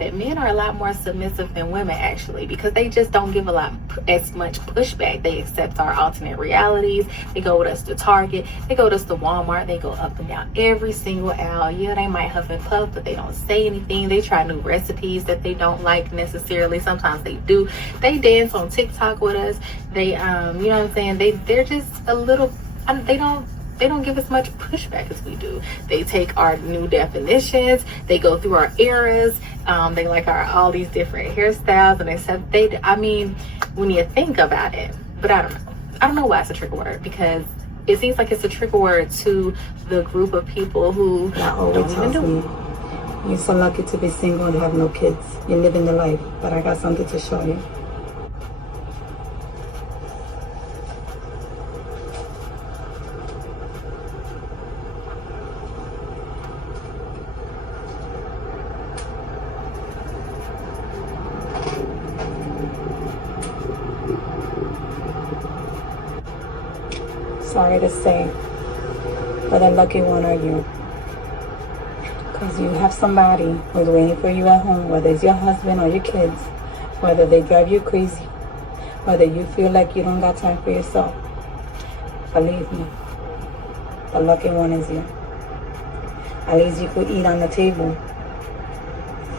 it. Men are a lot more submissive than women actually, because they just don't give a lot as much pushback. They accept our alternate realities. They go with us to Target, they go with us to Walmart, they go up and down every single aisle. Yeah, they might huff and puff, but they don't say anything. They try new recipes that they don't like necessarily. Sometimes they do. They dance on TikTok with us. They you know what I'm saying, they're just a little, they don't give as much pushback as we do. They take our new definitions. They go through our eras. They like all these different hairstyles, and I mean, when you think about it, but I don't know why it's a trigger word, because it seems like it's a trigger word to the group of people who don't even do it. You're so lucky to be single and have no kids. You're living the life, but I got something to show you. Sorry to say, but a lucky one are you. Because you have somebody who's waiting for you at home, whether it's your husband or your kids, whether they drive you crazy, whether you feel like you don't got time for yourself. Believe me, the lucky one is you. At least you could eat on the table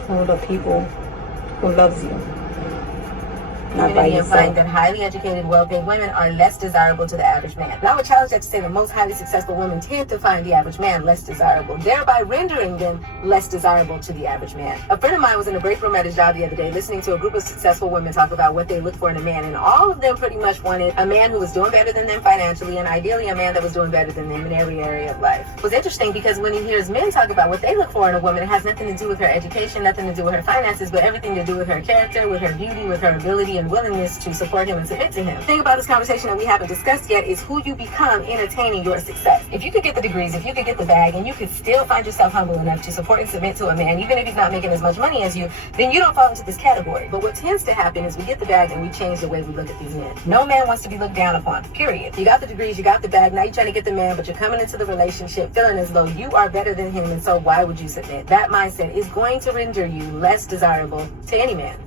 full of people who loves you. Community and find that highly educated, well-paid women are less desirable to the average man. And I would challenge that to say that most highly successful women tend to find the average man less desirable, thereby rendering them less desirable to the average man. A friend of mine was in a break room at his job the other day listening to a group of successful women talk about what they look for in a man, and all of them pretty much wanted a man who was doing better than them financially, and ideally a man that was doing better than them in every area of life. It was interesting because when he hears men talk about what they look for in a woman, it has nothing to do with her education, nothing to do with her finances, but everything to do with her character, with her beauty, with her ability and willingness to support him and submit to him. The thing about this conversation that we haven't discussed yet is who you become in attaining your success. If you could get the degrees, if you could get the bag, and you could still find yourself humble enough to support and submit to a man, even if he's not making as much money as you, then you don't fall into this category. But what tends to happen is we get the bag and we change the way we look at these men. No man wants to be looked down upon, period. You got the degrees, you got the bag, now you're trying to get the man, but you're coming into the relationship feeling as though you are better than him, and so why would you submit? That mindset is going to render you less desirable to any man.